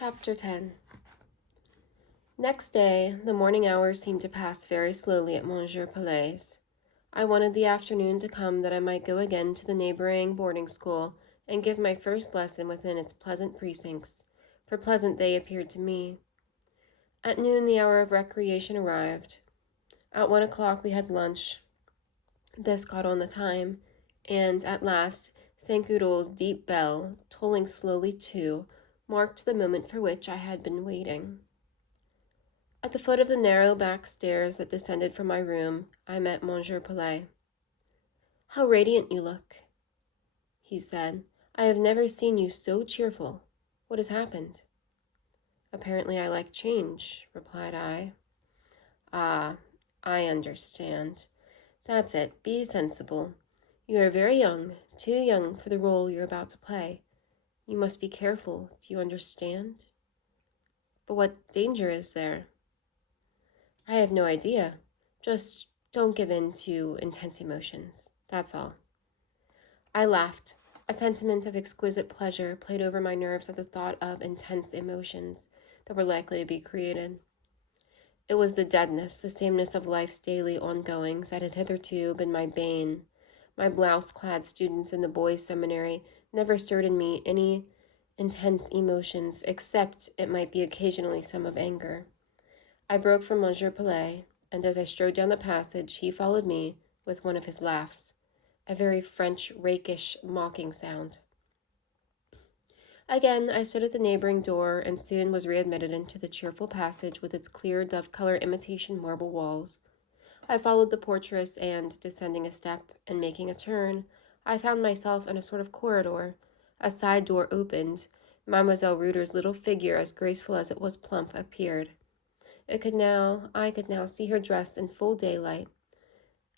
Chapter 10. Next day, the morning hours seemed to pass very slowly at Monsieur Palais. I wanted the afternoon to come that I might go again to the neighboring boarding school and give my first lesson within its pleasant precincts, for pleasant they appeared to me. At noon, the hour of recreation arrived. At 1 o'clock, we had lunch. This caught on the time, and at last, St. Gudul's deep bell, tolling slowly too, marked the moment for which I had been waiting. At the foot of the narrow back stairs that descended from my room, I met Monsieur Palais. "How radiant you look," he said. "I have never seen you so cheerful. What has happened?" "Apparently I like change," replied I. "Ah, I understand. That's it. Be sensible. You are very young, too young for the role you're about to play. You must be careful. Do you understand?" "But what danger is there?" "I have no idea. Just don't give in to intense emotions. That's all." I laughed. A sentiment of exquisite pleasure played over my nerves at the thought of intense emotions that were likely to be created. It was the deadness, the sameness of life's daily ongoings that had hitherto been my bane. My blouse-clad students in the boys' seminary never stirred in me any intense emotions, except it might be occasionally some of anger. I broke from Monsieur Palais, and as I strode down the passage, he followed me with one of his laughs, a very French, rakish, mocking sound. Again, I stood at the neighboring door and soon was readmitted into the cheerful passage with its clear dove-color imitation marble walls. I followed the portress and, descending a step and making a turn, I found myself in a sort of corridor. A side door opened. Mademoiselle Reuter's little figure, as graceful as it was plump, appeared. I could now see her dress in full daylight.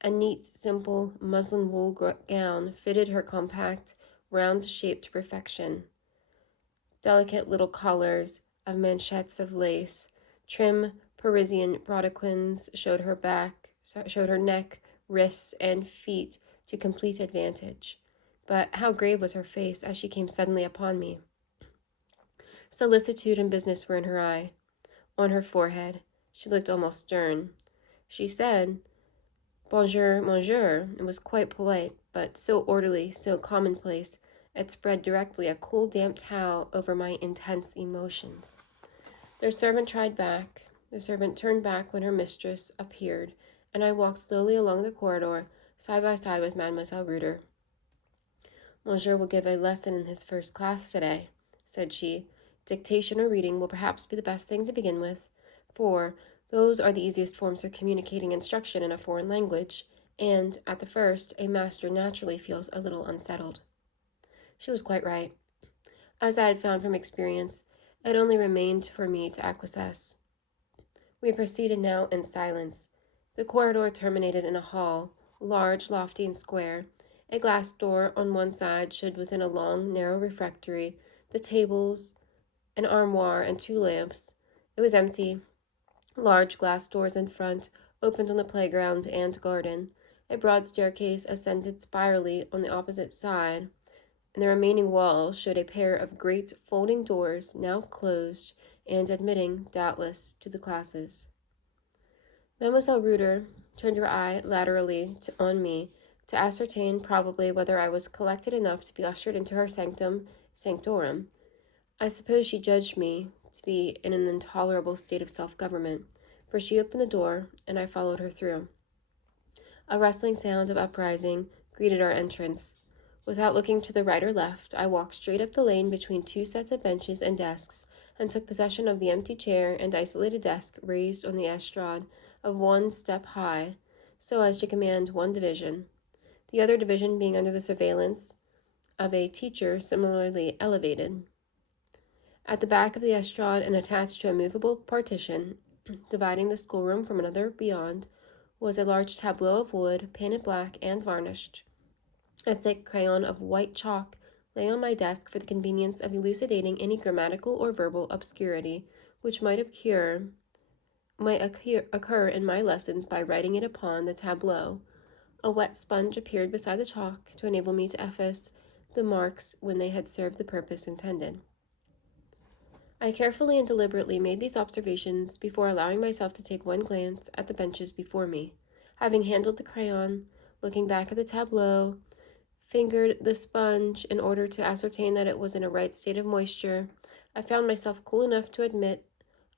A neat, simple muslin wool gown fitted her compact, round shape to perfection. Delicate little collars of manchettes of lace, trim Parisian brodequins showed her neck, wrists, and feet to complete advantage. But how grave was her face as she came suddenly upon me. Solicitude and business were in her eye. On her forehead, she looked almost stern. She said, "Bonjour, monsieur," and was quite polite, but so orderly, so commonplace, it spread directly a cool, damp towel over my intense emotions. The servant turned back when her mistress appeared, and I walked slowly along the corridor, side by side with Mademoiselle Reuter. "Monsieur will give a lesson in his first class today," said she. "Dictation or reading will perhaps be the best thing to begin with, for those are the easiest forms of communicating instruction in a foreign language, and, at the first, a master naturally feels a little unsettled." She was quite right. As I had found from experience, it only remained for me to acquiesce. We proceeded now in silence. The corridor terminated in a hall, large, lofty, and square. A glass door on one side stood within a long, narrow refectory, the tables, an armoire, and 2 lamps. It was empty. Large glass doors in front opened on the playground and garden. A broad staircase ascended spirally on the opposite side, and the remaining wall showed a pair of great folding doors, now closed, and admitting, doubtless, to the classes. Mademoiselle Reuter turned her eye laterally on me to ascertain probably whether I was collected enough to be ushered into her sanctum sanctorum. I suppose she judged me to be in an intolerable state of self-government, for she opened the door, and I followed her through. A rustling sound of uprising greeted our entrance. Without looking to the right or left, I walked straight up the lane between 2 sets of benches and desks, and took possession of the empty chair and isolated desk raised on the estrade of 1 step high, so as to command one division, the other division being under the surveillance of a teacher similarly elevated. At the back of the estrade and attached to a movable partition, dividing the schoolroom from another beyond, was a large tableau of wood, painted black and varnished. A thick crayon of white chalk lay on my desk for the convenience of elucidating any grammatical or verbal obscurity which might occur in my lessons by writing it upon the tableau. A wet sponge appeared beside the chalk to enable me to efface the marks when they had served the purpose intended. I carefully and deliberately made these observations before allowing myself to take one glance at the benches before me. Having handled the crayon, looking back at the tableau, fingered the sponge in order to ascertain that it was in a right state of moisture, I found myself cool enough to admit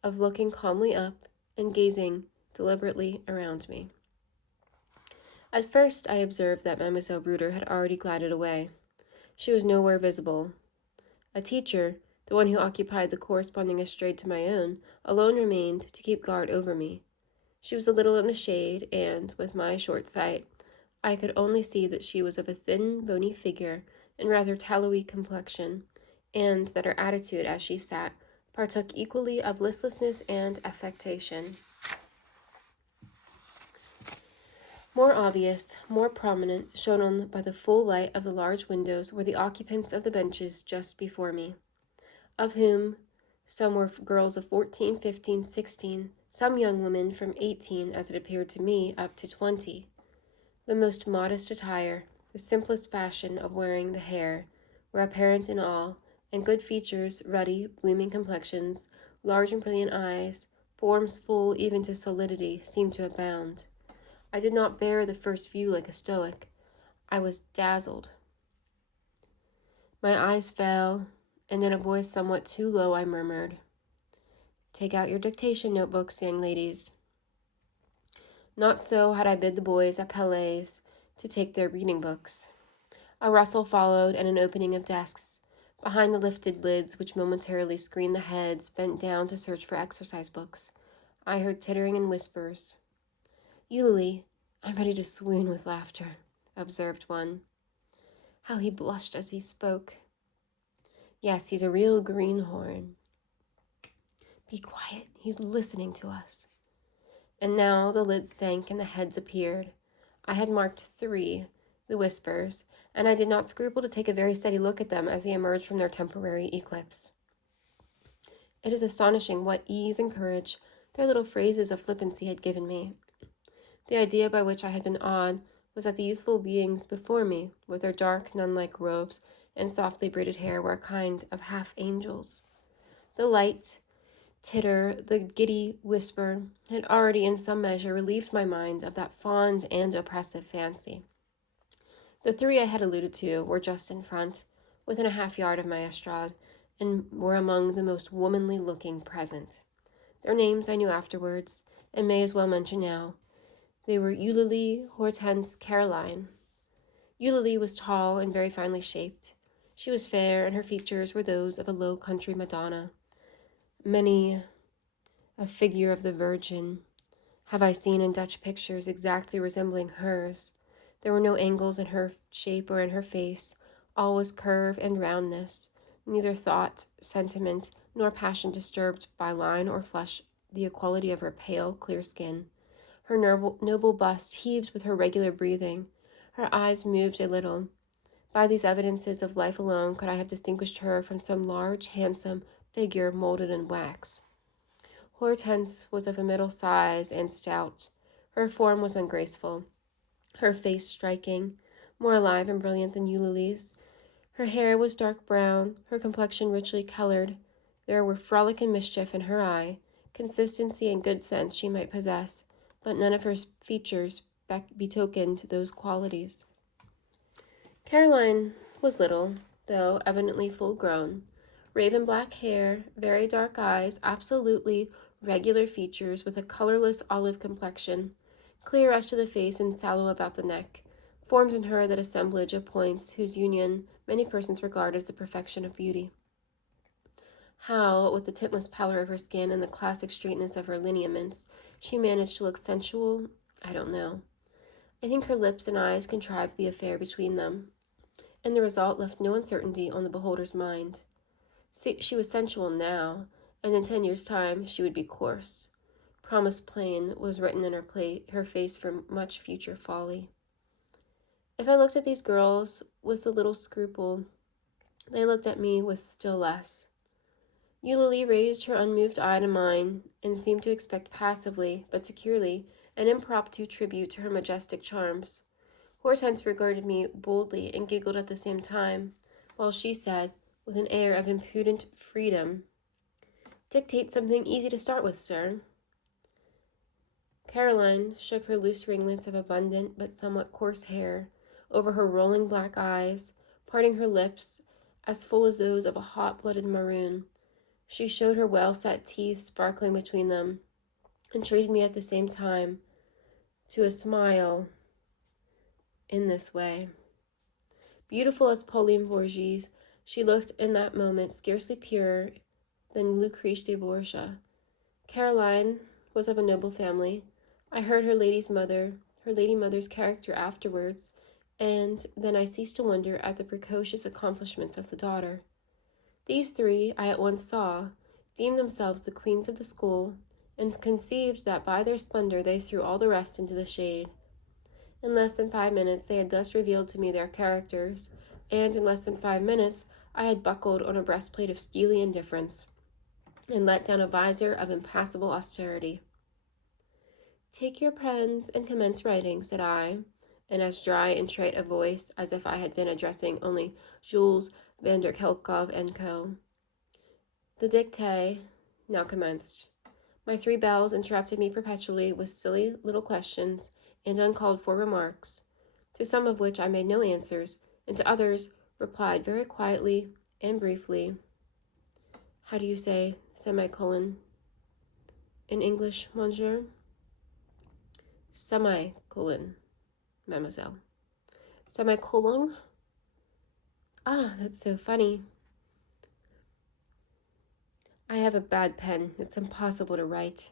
of looking calmly up and gazing deliberately around me. At first, I observed that Mademoiselle Bruder had already glided away. She was nowhere visible. A teacher, the one who occupied the corresponding estrade to my own, alone remained to keep guard over me. She was a little in the shade, and, with my short sight, I could only see that she was of a thin, bony figure and rather tallowy complexion, and that her attitude as she sat partook equally of listlessness and affectation. More obvious, more prominent, shone by the full light of the large windows were the occupants of the benches just before me, of whom some were girls of 14, 15, 16, some young women from 18, as it appeared to me, up to 20. The most modest attire, the simplest fashion of wearing the hair, were apparent in all, and good features, ruddy, blooming complexions, large and brilliant eyes, forms full even to solidity, seemed to abound. I did not bear the first view like a stoic. I was dazzled. My eyes fell, and in a voice somewhat too low I murmured, "Take out your dictation notebooks, young ladies." Not so had I bid the boys at Palais to take their reading books. A rustle followed, and an opening of desks. Behind the lifted lids, which momentarily screened the heads bent down to search for exercise books, I heard tittering and whispers. "Eulalie, I'm ready to swoon with laughter," observed one. How he blushed as he spoke. "Yes, he's a real greenhorn." "Be quiet, he's listening to us." And now the lids sank and the heads appeared. I had marked 3, the whispers, and I did not scruple to take a very steady look at them as they emerged from their temporary eclipse. It is astonishing what ease and courage their little phrases of flippancy had given me. The idea by which I had been awed was that the youthful beings before me, with their dark, nun-like robes and softly braided hair, were a kind of half-angels. The light titter, the giddy whisper, had already in some measure relieved my mind of that fond and oppressive fancy. The 3 I had alluded to were just in front, within a half-yard of my estrade, and were among the most womanly-looking present. Their names I knew afterwards, and may as well mention now. They were Eulalie, Hortense, Caroline. Eulalie was tall and very finely shaped. She was fair, and her features were those of a low country Madonna. Many a figure of the Virgin have I seen in Dutch pictures exactly resembling hers. There were no angles in her shape or in her face. All was curve and roundness. Neither thought, sentiment, nor passion disturbed by line or flush the equality of her pale, clear skin. Her noble bust heaved with her regular breathing. Her eyes moved a little. By these evidences of life alone could I have distinguished her from some large, handsome figure molded in wax. Hortense was of a middle size and stout. Her form was ungraceful, her face striking, more alive and brilliant than Eulalie's. Her hair was dark brown, her complexion richly colored. There were frolic and mischief in her eye. Consistency and good sense she might possess, but none of her features betokened those qualities. Caroline was little, though evidently full-grown. Raven black hair, very dark eyes, absolutely regular features with a colorless olive complexion, clear as to the face and sallow about the neck, formed in her that assemblage of points whose union many persons regard as the perfection of beauty. How, with the tintless pallor of her skin and the classic straightness of her lineaments, she managed to look sensual, I don't know. I think her lips and eyes contrived the affair between them, and the result left no uncertainty on the beholder's mind. She was sensual now, and in 10 years' time she would be coarse. Promise plain was written in her face for much future folly. If I looked at these girls with a little scruple, they looked at me with still less. Eulalie raised her unmoved eye to mine, and seemed to expect passively, but securely, an impromptu tribute to her majestic charms. Hortense regarded me boldly and giggled at the same time, while she said, with an air of impudent freedom, Dictate something easy to start with, sir. Caroline shook her loose ringlets of abundant but somewhat coarse hair over her rolling black eyes, parting her lips as full as those of a hot-blooded maroon. She showed her well-set teeth sparkling between them, and treated me at the same time to a smile in this way. Beautiful as Pauline Borghese, she looked in that moment scarcely purer than Lucrece de Borgia. Caroline was of a noble family. I heard her lady mother's character afterwards, and then I ceased to wonder at the precocious accomplishments of the daughter. These three, I at once saw, deemed themselves the queens of the school, and conceived that by their splendor they threw all the rest into the shade. In less than 5 minutes they had thus revealed to me their characters, and in less than 5 minutes I had buckled on a breastplate of steely indifference, and let down a visor of impassible austerity. "Take your pens and commence writing," said I, in as dry and trite a voice as if I had been addressing only Jules van der Kelkov and Co. The dictée now commenced. My 3 bells interrupted me perpetually with silly little questions and uncalled-for remarks, to some of which I made no answers, and to others replied very quietly and briefly. "How do you say semicolon in English, monsieur?" "Semicolon, mademoiselle." "Semicolon? Ah, that's so funny. I have a bad pen. It's impossible to write."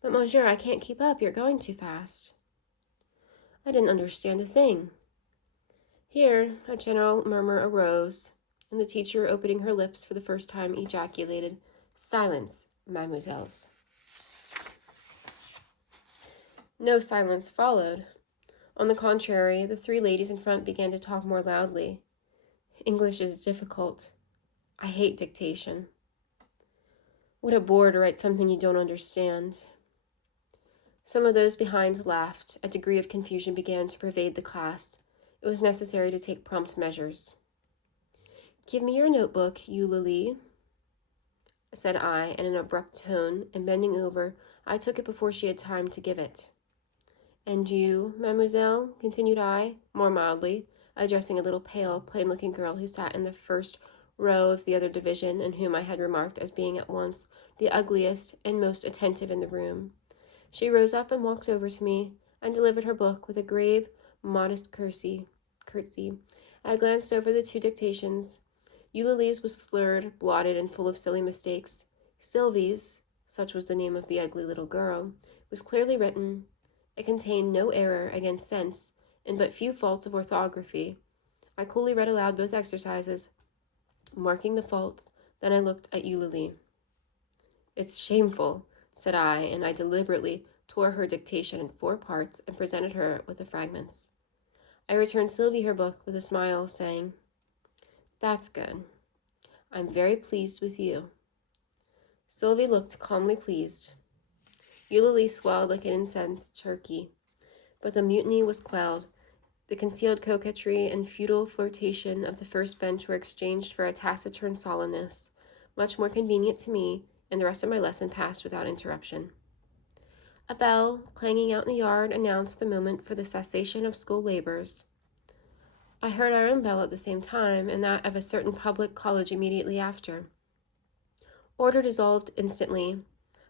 "But, monsieur, I can't keep up. You're going too fast." I didn't understand a thing. Here a general murmur arose, and the teacher, opening her lips for the first time, ejaculated, "Silence, mademoiselles." No silence followed. On the contrary, the 3 ladies in front began to talk more loudly. English is difficult. I hate dictation. What a bore to write something you don't understand. Some of those behind laughed. A degree of confusion began to pervade the class. It was necessary to take prompt measures. "Give me your notebook, Eulalie," said I in an abrupt tone, and bending over, I took it before she had time to give it. "And you, mademoiselle," continued I, more mildly, addressing a little pale, plain-looking girl who sat in the first row of the other division, and whom I had remarked as being at once the ugliest and most attentive in the room. She rose up and walked over to me, and delivered her book with a grave, modest curtsy. I glanced over the 2 dictations. Eulalie's was slurred, blotted, and full of silly mistakes. Sylvie's, such was the name of the ugly little girl, was clearly written. It contained no error against sense, and but few faults of orthography. I coolly read aloud both exercises, marking the faults. Then I looked at Eulalie. "It's shameful," said I, and I deliberately tore her dictation in 4 parts and presented her with the fragments. I returned Sylvie her book with a smile, saying, "That's good. I'm very pleased with you." Sylvie looked calmly pleased. Eulalie swelled like an incensed turkey, but the mutiny was quelled. The concealed coquetry and futile flirtation of the first bench were exchanged for a taciturn sullenness, much more convenient to me, and the rest of my lesson passed without interruption. A bell, clanging out in the yard, announced the moment for the cessation of school labors. I heard our own bell at the same time, and that of a certain public college immediately after. Order dissolved instantly.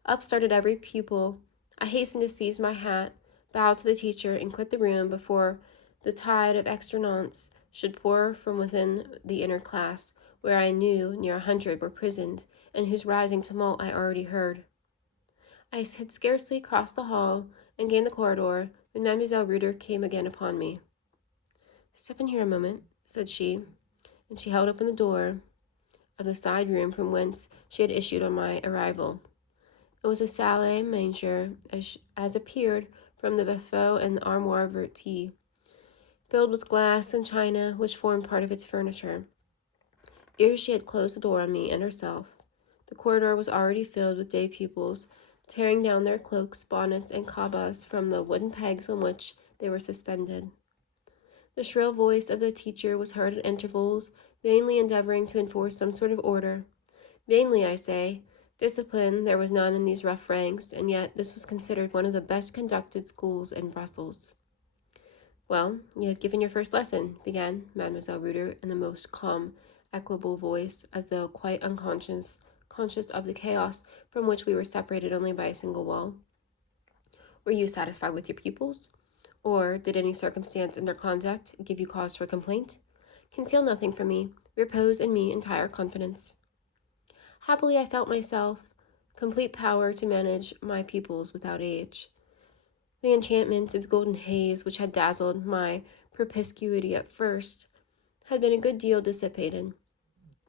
Up started every pupil. I hastened to seize my hat, bow to the teacher, and quit the room before the tide of externats should pour from within the inner class, where I knew near 100 were prisoned, and whose rising tumult I already heard. I had scarcely crossed the hall and gained the corridor when Mademoiselle Reuter came again upon me. "Step in here a moment," said she, and she held open the door of the side room from whence she had issued on my arrival. It was a salle à manger, as appeared from the buffet and the armoire vertie, filled with glass and china, which formed part of its furniture. Ere she had closed the door on me and herself, the corridor was already filled with day pupils, tearing down their cloaks, bonnets, and kabbas from the wooden pegs on which they were suspended. The shrill voice of the teacher was heard at intervals, vainly endeavoring to enforce some sort of order. Vainly, I say. Discipline there was none in these rough ranks, and yet this was considered one of the best conducted schools in Brussels. Well, you had given your first lesson, began Mademoiselle Reuter in the most calm, equable voice, as though quite conscious of the chaos from which we were separated only by a single wall. Were you satisfied with your pupils? Or did any circumstance in their conduct give you cause for complaint? Conceal nothing from me. Repose in me entire confidence. Happily I felt myself complete power to manage my pupils without age. The enchantment of the golden haze which had dazzled my perspicuity at first had been a good deal dissipated.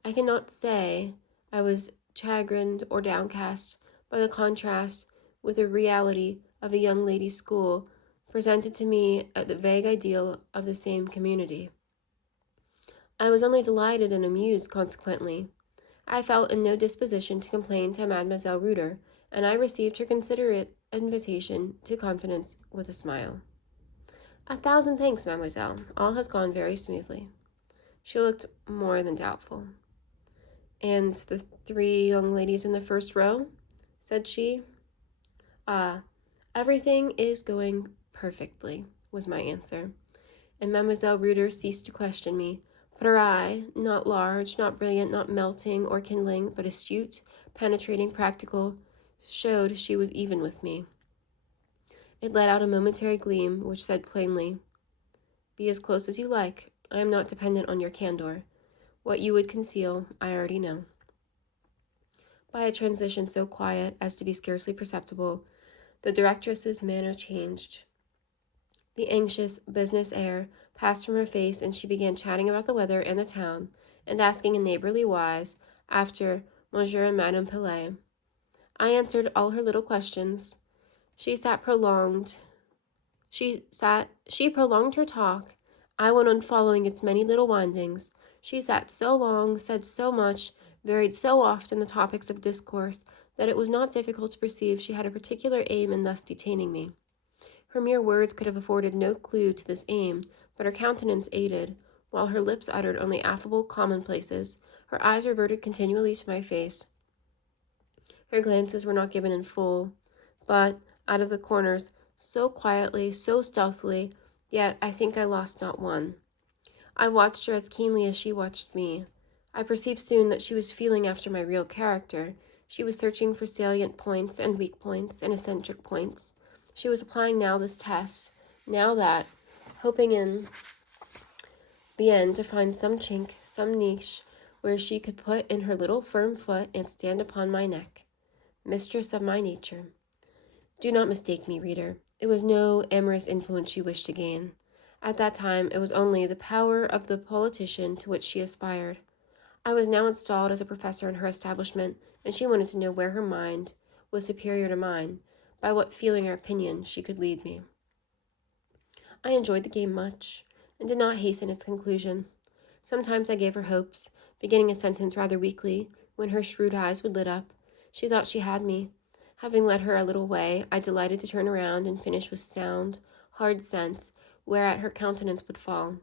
I cannot say I was chagrined or downcast by the contrast with the reality of a young ladies' school presented to me at the vague ideal of the same community. I was only delighted and amused, consequently. I felt in no disposition to complain to Mademoiselle Reuter, and I received her considerate invitation to confidence with a smile. "A thousand thanks, mademoiselle. All has gone very smoothly." She looked more than doubtful. "And the three young ladies in the first row?" said she. "Ah, everything is going perfectly," was my answer, and Mademoiselle Reuter ceased to question me, but her eye, not large, not brilliant, not melting or kindling, but astute, penetrating, practical, showed she was even with me. It let out a momentary gleam which said plainly, "Be as close as you like. I am not dependent on your candor. What you would conceal, I already know." By a transition so quiet as to be scarcely perceptible, the directress's manner changed. The anxious business air passed from her face, and she began chatting about the weather and the town, and asking in neighborly wise after Monsieur and Madame Pelet. I answered all her little questions. She prolonged her talk. I went on following its many little windings. She sat so long, said so much, varied so often the topics of discourse, that it was not difficult to perceive she had a particular aim in thus detaining me. Her mere words could have afforded no clue to this aim, but her countenance aided, while her lips uttered only affable commonplaces. Her eyes reverted continually to my face. Her glances were not given in full, but out of the corners, so quietly, so stealthily, yet I think I lost not one. I watched her as keenly as she watched me. I perceived soon that she was feeling after my real character. She was searching for salient points and weak points and eccentric points. She was applying now this test, now that, hoping in the end to find some chink, some niche, where she could put in her little firm foot and stand upon my neck. Mistress of my nature. Do not mistake me, reader. It was no amorous influence she wished to gain. At that time, it was only the power of the politician to which she aspired. I was now installed as a professor in her establishment, and she wanted to know where her mind was superior to mine, by what feeling or opinion she could lead me. I enjoyed the game much, and did not hasten its conclusion. Sometimes I gave her hopes, beginning a sentence rather weakly, when her shrewd eyes would lit up. She thought she had me. Having led her a little way, I delighted to turn around and finish with sound, hard sense, whereat her countenance would fall.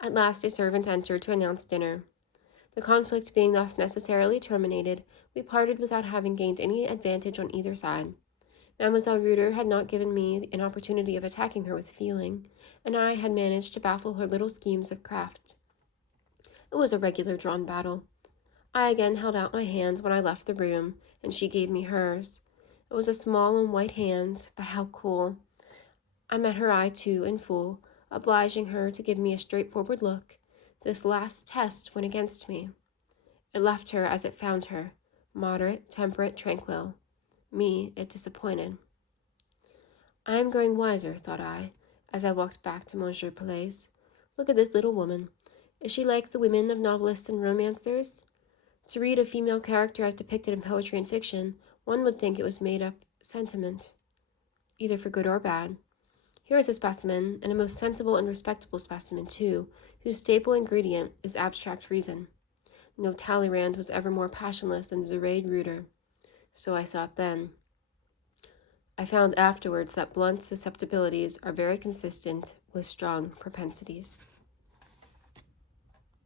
At last a servant entered to announce dinner. The conflict being thus necessarily terminated, we parted without having gained any advantage on either side. Mademoiselle Reuter had not given me an opportunity of attacking her with feeling, and I had managed to baffle her little schemes of craft. It was a regular drawn battle. I again held out my hand when I left the room, and she gave me hers. It was a small and white hand, but how cool! I met her eye, too, in full, obliging her to give me a straightforward look. This last test went against me. It left her as it found her, moderate, temperate, tranquil. Me it disappointed. I am growing wiser, thought I, as I walked back to Monsieur Pelet's. Look at this little woman. Is she like the women of novelists and romancers? To read a female character as depicted in poetry and fiction, one would think it was made up sentiment, either for good or bad. Here is a specimen, and a most sensible and respectable specimen, too, whose staple ingredient is abstract reason. No Talleyrand was ever more passionless than Zoraide Reuter. So I thought then. I found afterwards that blunt susceptibilities are very consistent with strong propensities.